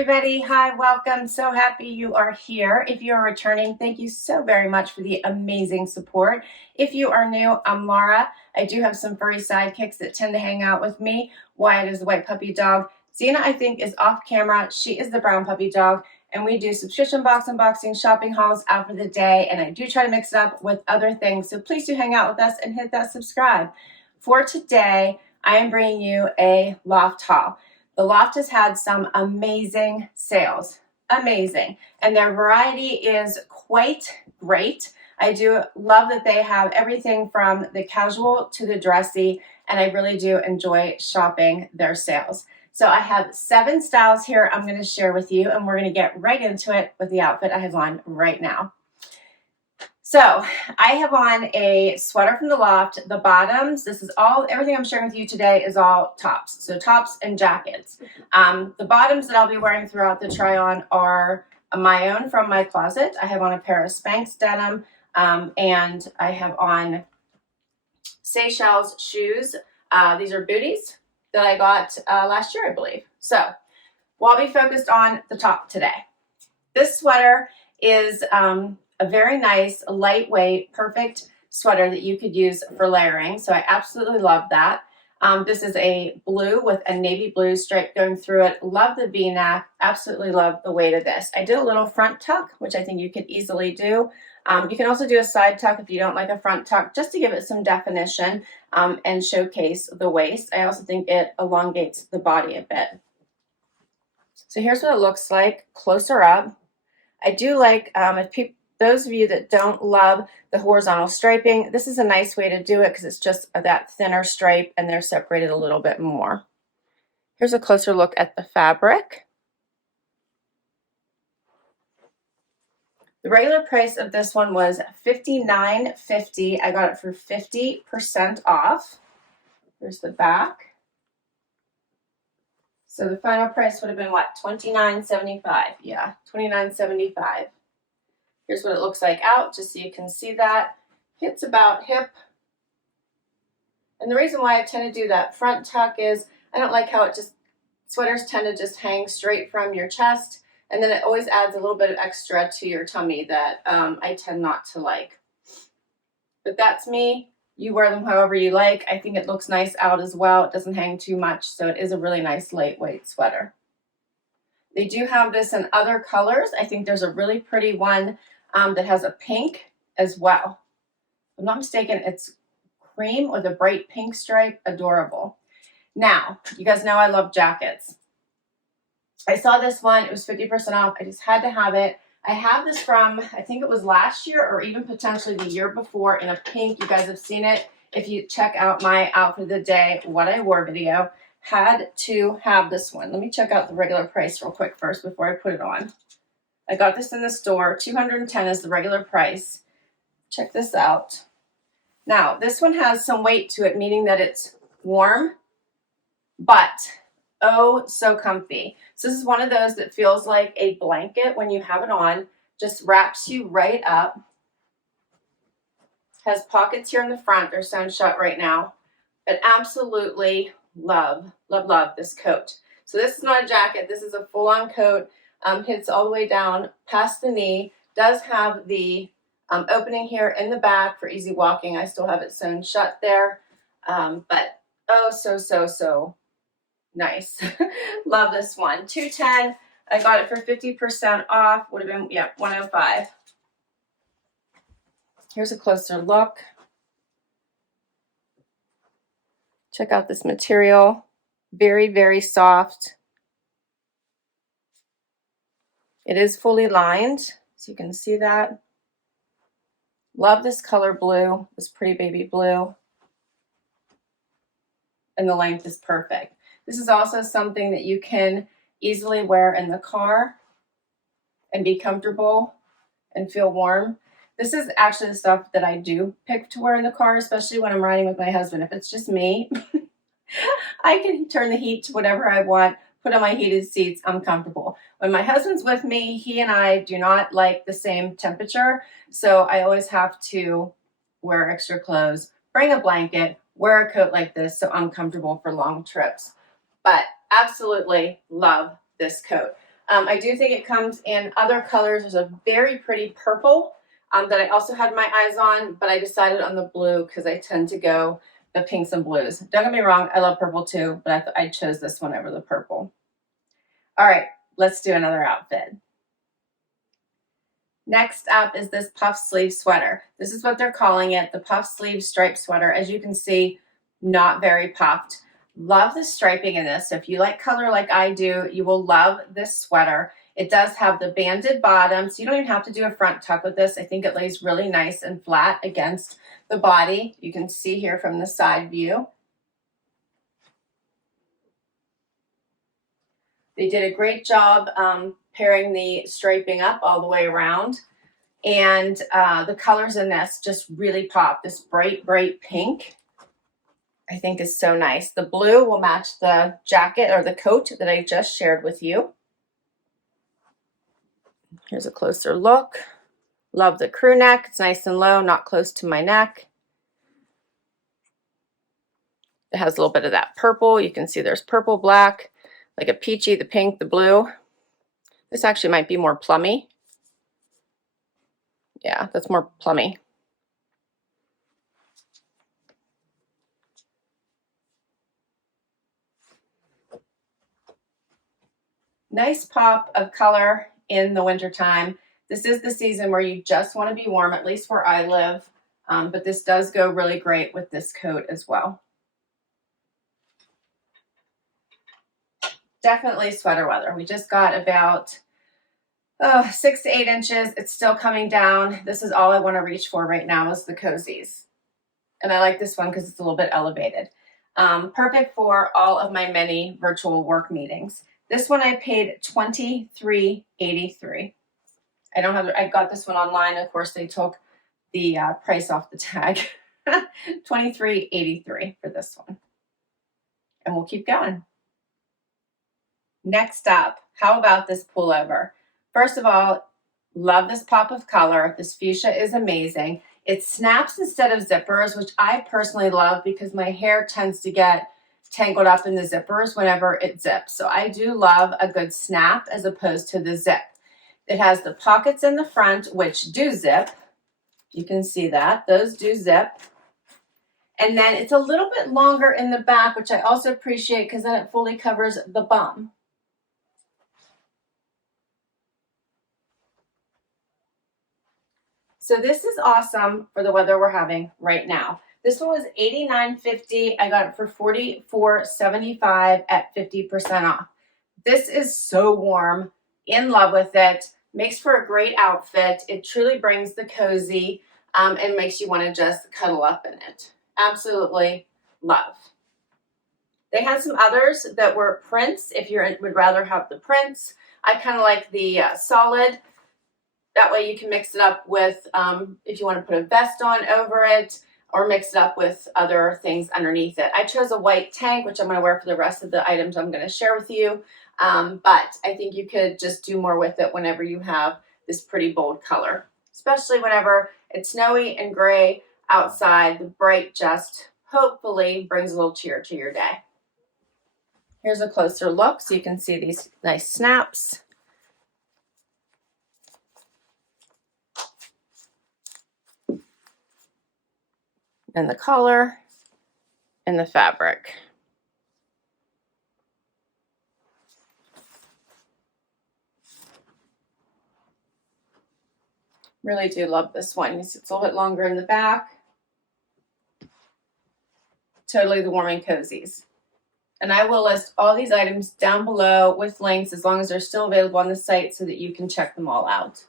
everybody. Hi, welcome. So happy you are here. If you are returning, thank you so very much for the amazing support. If you are new, I'm Laura. I do have some furry sidekicks that tend to hang out with me. Wyatt is the white puppy dog. Zena, I think, is off camera. She is the brown puppy dog. And we do subscription box unboxing, shopping hauls after the day. And I do try to mix it up with other things. So please do hang out with us and hit that subscribe. For today, I am bringing you a Loft haul. The Loft has had some amazing sales, amazing, and their variety is quite great. I do love that they have everything from the casual to the dressy, and I really do enjoy shopping their sales. So I have 7 styles here I'm going to share with you, and we're going to get right into it with the outfit I have on right now. So I have on a sweater from the Loft. The bottoms, this is all, everything I'm sharing with you today is all tops. So tops and jackets. The bottoms that I'll be wearing throughout the try on are my own from my closet. I have on a pair of Spanx denim and I have on Seychelles shoes. These are booties that I got last year, I believe. So we'll be focused on the top today. This sweater is a very nice, lightweight, perfect sweater that you could use for layering. So I absolutely love that. This is a blue with a navy blue stripe going through it. Love the V-neck. Absolutely love the weight of this. I did a little front tuck, which I think you could easily do. You can also do a side tuck if you don't like a front tuck, just to give it some definition and showcase the waist. I also think it elongates the body a bit. So here's what it looks like closer up. I do like, those of you that don't love the horizontal striping, this is a nice way to do it because it's just that thinner stripe and they're separated a little bit more. Here's a closer look at the fabric. The regular price of this one was $59.50. I got it for 50% off. Here's the back. So the final price would have been what? $29.75. Yeah, $29.75. Here's what it looks like out, just so you can see that. Hits about hip. And the reason why I tend to do that front tuck is I don't like how sweaters tend to just hang straight from your chest. And then it always adds a little bit of extra to your tummy that I tend not to like. But that's me. You wear them however you like. I think it looks nice out as well. It doesn't hang too much, so it is a really nice lightweight sweater. They do have this in other colors. I think there's a really pretty one that has a pink as well. If I'm not mistaken, it's cream with a bright pink stripe. Adorable. Now, you guys know I love jackets. I saw this one. It was 50% off. I just had to have it. I have this from, I think it was last year or even potentially the year before in a pink. You guys have seen it. If you check out my outfit of the day, what I wore video, had to have this one. Let me check out the regular price real quick first before I put it on. I got this in the store. $210 is the regular price. Check this out. Now, this one has some weight to it, meaning that it's warm, but oh, so comfy. So this is one of those that feels like a blanket when you have it on. Just wraps you right up. Has pockets here in the front. They're sewn shut right now. But absolutely love, love, love this coat. So this is not a jacket. This is a full-on coat. Hits all the way down past the knee. Does have the opening here in the back for easy walking. I still have it sewn shut there. But oh, so nice. Love this one. $210. I got it for 50% off. Would have been, yeah, $105. Here's a closer look. Check out this material. Very, very soft. It is fully lined, so you can see that. Love this color blue, this pretty baby blue. And the length is perfect. This is also something that you can easily wear in the car and be comfortable and feel warm. This is actually the stuff that I do pick to wear in the car, especially when I'm riding with my husband. If it's just me, I can turn the heat to whatever I want, put on my heated seats, I'm comfortable. When my husband's with me, he and I do not like the same temperature, so I always have to wear extra clothes, bring a blanket, wear a coat like this so I'm comfortable for long trips. But absolutely love this coat. I do think it comes in other colors. There's a very pretty purple that I also had my eyes on, but I decided on the blue because I tend to go the pinks and blues. Don't get me wrong, I love purple too, but I chose this one over the purple. All right, let's do another outfit. Next up is this puff sleeve sweater. This is what they're calling it, the puff sleeve striped sweater. As you can see, not very puffed. Love the striping in this. So if you like color like I do, you will love this sweater. It does have the banded bottom, so you don't even have to do a front tuck with this. I think it lays really nice and flat against the body. You can see here from the side view. They did a great job pairing the striping up all the way around. And the colors in this just really pop. This bright, bright pink, I think, is so nice. The blue will match the jacket or the coat that I just shared with you. Here's a closer look. Love the crew neck. It's nice and low, not close to my neck. It has a little bit of that purple. You can see there's purple, black, like a peachy, the pink, the blue. This actually might be more plummy. Yeah, that's more plummy. Nice pop of color in the wintertime. This is the season where you just want to be warm, at least where I live. But this does go really great with this coat as well. Definitely sweater weather. We just got about 6 to 8 inches. It's still coming down. This is all I want to reach for right now is the cozies. And I like this one because it's a little bit elevated. Perfect for all of my many virtual work meetings. This one I paid $23.83. I got this one online. Of course, they took the price off the tag. $23.83 for this one. And we'll keep going. Next up, how about this pullover? First of all, love this pop of color. This fuchsia is amazing. It snaps instead of zippers, which I personally love because my hair tends to get tangled up in the zippers whenever it zips. So I do love a good snap as opposed to the zip. It has the pockets in the front, which do zip. You can see that. Those do zip. And then it's a little bit longer in the back, which I also appreciate because then it fully covers the bum. So this is awesome for the weather we're having right now. This one was $89.50. I got it for $44.75 at 50% off. This is so warm. In love with it. Makes for a great outfit. It truly brings the cozy and makes you want to just cuddle up in it. Absolutely love. They had some others that were prints if you would rather have the prints. I kind of like the solid. That way you can mix it up with, if you want to put a vest on over it, or mix it up with other things underneath it. I chose a white tank, which I'm going to wear for the rest of the items I'm going to share with you. But I think you could just do more with it whenever you have this pretty bold color, especially whenever it's snowy and gray outside. The bright just hopefully brings a little cheer to your day. Here's a closer look so you can see these nice snaps. And the color and the fabric. Really do love this one. You see it's a little bit longer in the back. Totally the warming cozies. And I will list all these items down below with links as long as they're still available on the site so that you can check them all out.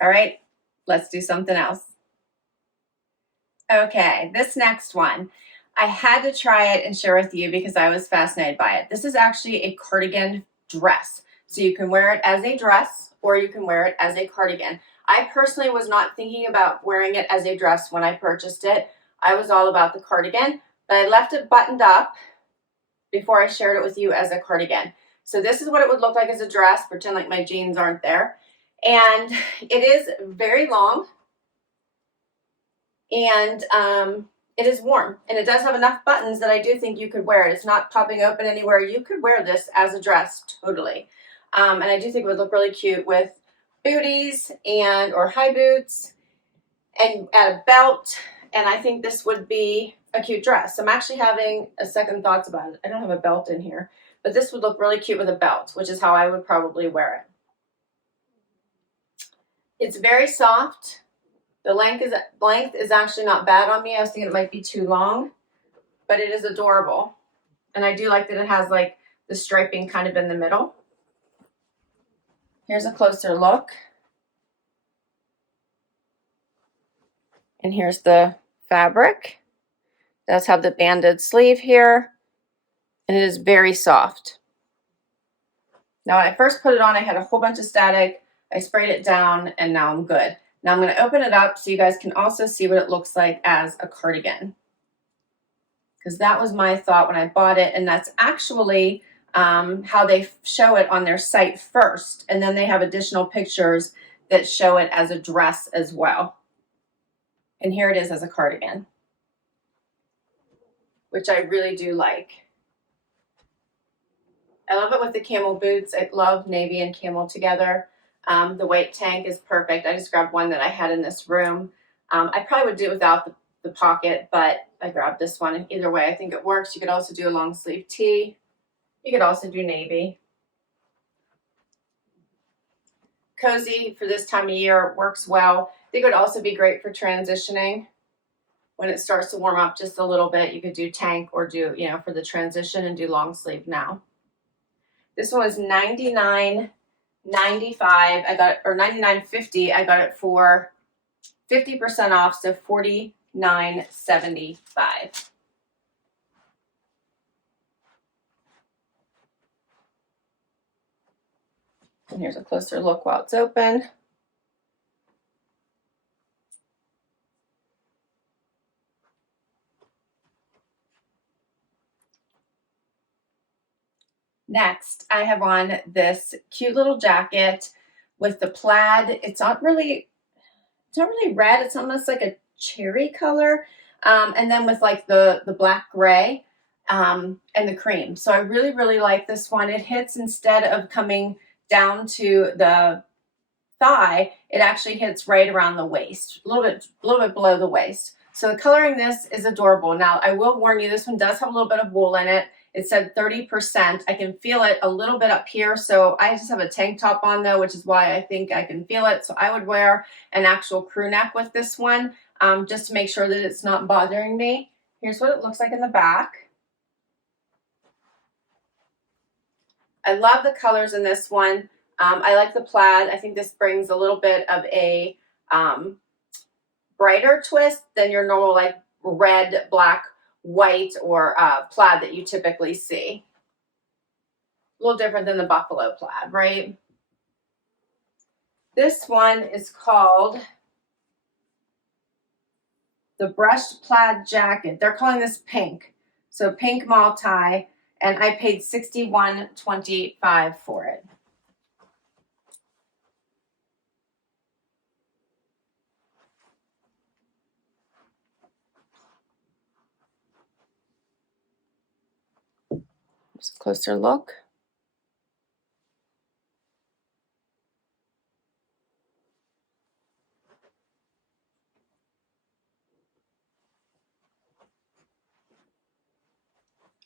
All right, let's do something else. Okay, this next one, I had to try it and share with you because I was fascinated by it. This is actually a cardigan dress. So you can wear it as a dress or you can wear it as a cardigan. I personally was not thinking about wearing it as a dress when I purchased it. I was all about the cardigan, but I left it buttoned up before I shared it with you as a cardigan. So this is what it would look like as a dress. Pretend like my jeans aren't there. And it is very long. And it is warm, and it does have enough buttons that I do think you could wear it. It's not popping open anywhere. You could wear this as a dress totally. And I do think it would look really cute with booties and or high boots and add a belt. And I think this would be a cute dress. I'm actually having a second thoughts about it. I don't have a belt in here, but this would look really cute with a belt, which is how I would probably wear it. It's very soft. The length is actually not bad on me. I was thinking it might be too long, but it is adorable. And I do like that it has like the striping kind of in the middle. Here's a closer look. And here's the fabric. It does have the banded sleeve here, and it is very soft. Now, when I first put it on, I had a whole bunch of static. I sprayed it down, and now I'm good. Now I'm going to open it up so you guys can also see what it looks like as a cardigan, because that was my thought when I bought it, and that's actually how they show it on their site first, and then they have additional pictures that show it as a dress as well. And here it is as a cardigan, which I really do like. I love it with the camel boots. I love navy and camel together. The white tank is perfect. I just grabbed one that I had in this room. I probably would do it without the pocket, but I grabbed this one. And either way, I think it works. You could also do a long sleeve tee. You could also do navy. Cozy for this time of year, works well. I think it would also be great for transitioning. When it starts to warm up just a little bit, you could do tank or do, you know, for the transition and do long sleeve now. This one was $99.95. I got it, or $99.50. I got it for 50% off, so $49.75. And here's a closer look while it's open. Next, I have on this cute little jacket with the plaid. It's not really red. It's almost like a cherry color. And then with like the black gray and the cream. So I really, really like this one. It hits, instead of coming down to the thigh, it actually hits right around the waist, a little bit below the waist. So the coloring this is adorable. Now, I will warn you, this one does have a little bit of wool in it. It said 30%. I can feel it a little bit up here. So I just have a tank top on though, which is why I think I can feel it. So I would wear an actual crew neck with this one, just to make sure that it's not bothering me. Here's what it looks like in the back. I love the colors in this one. I like the plaid. I think this brings a little bit of a brighter twist than your normal like red, black, white, or plaid that you typically see. A little different than the buffalo plaid, right? This one is called the brushed plaid jacket. They're calling this pink. So pink multi, and I paid $61.25 for it. Just a closer look.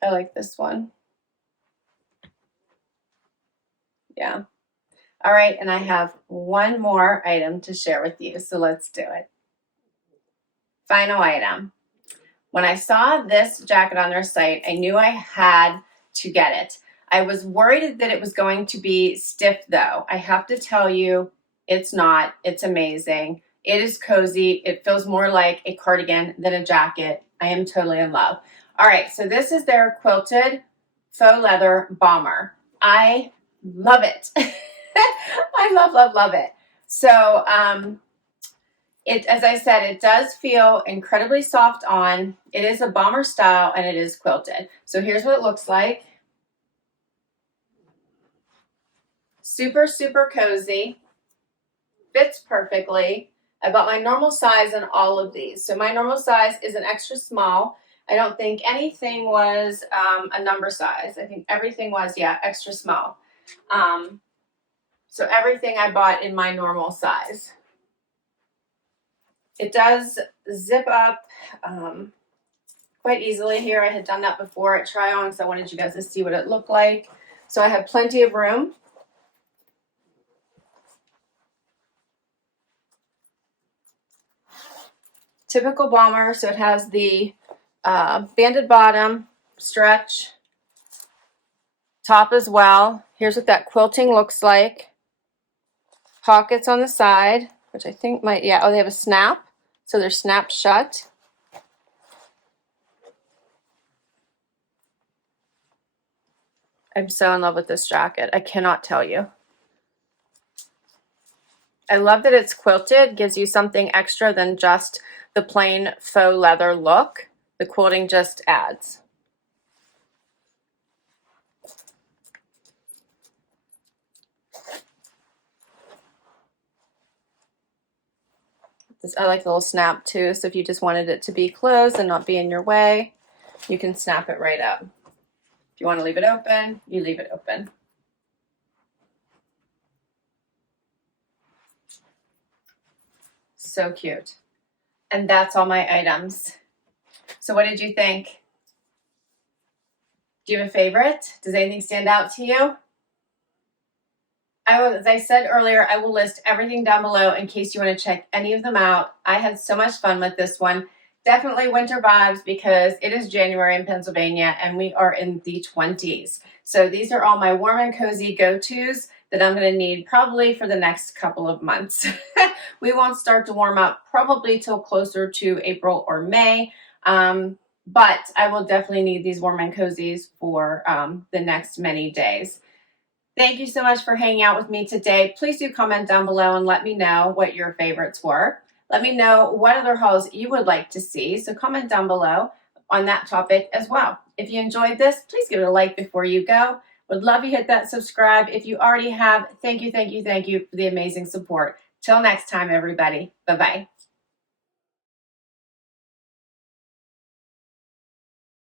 I like this one. Yeah. All right, and I have one more item to share with you, so let's do it. Final item. When I saw this jacket on their site, I knew I had to get it. I was worried that it was going to be stiff though. I have to tell you, it's not. It's amazing. It is cozy. It feels more like a cardigan than a jacket. I am totally in love. All right, so this is their quilted faux leather bomber. I love it. I love it. So as I said, it does feel incredibly soft on. It is a bomber style and it is quilted. So here's what it looks like. Super, super cozy. Fits perfectly. I bought my normal size in all of these. So my normal size is an extra small. I don't think anything was a number size. I think everything was, yeah, extra small. So everything I bought in my normal size. It does zip up quite easily here. I had done that before at try on, so I wanted you guys to see what it looked like. So I have plenty of room. Typical bomber, so it has the banded bottom, stretch, top as well. Here's what that quilting looks like. Pockets on the side, which I think might, yeah, oh, they have a snap, so they're snapped shut. I'm so in love with this jacket. I cannot tell you. I love that it's quilted, gives you something extra than just the plain faux leather look. The quilting just adds. I like the little snap too, so if you just wanted it to be closed and not be in your way, you can snap it right up. If you want to leave it open, you leave it open. So cute. And that's all my items. So what did you think? Do you have a favorite? Does anything stand out to you? As I said earlier, I will list everything down below in case you want to check any of them out. I had so much fun with this one. Definitely winter vibes because it is January in Pennsylvania and we are in the 20s. So these are all my warm and cozy go-tos that I'm going to need probably for the next couple of months. We won't start to warm up probably till closer to April or May. But I will definitely need these warm and cozies for the next many days. Thank you so much for hanging out with me today. Please do comment down below and let me know what your favorites were. Let me know what other hauls you would like to see. So comment down below on that topic as well. If you enjoyed this, please give it a like before you go. Would love you hit that subscribe. If you already have, thank you, thank you, thank you for the amazing support. Till next time, everybody. Bye-bye.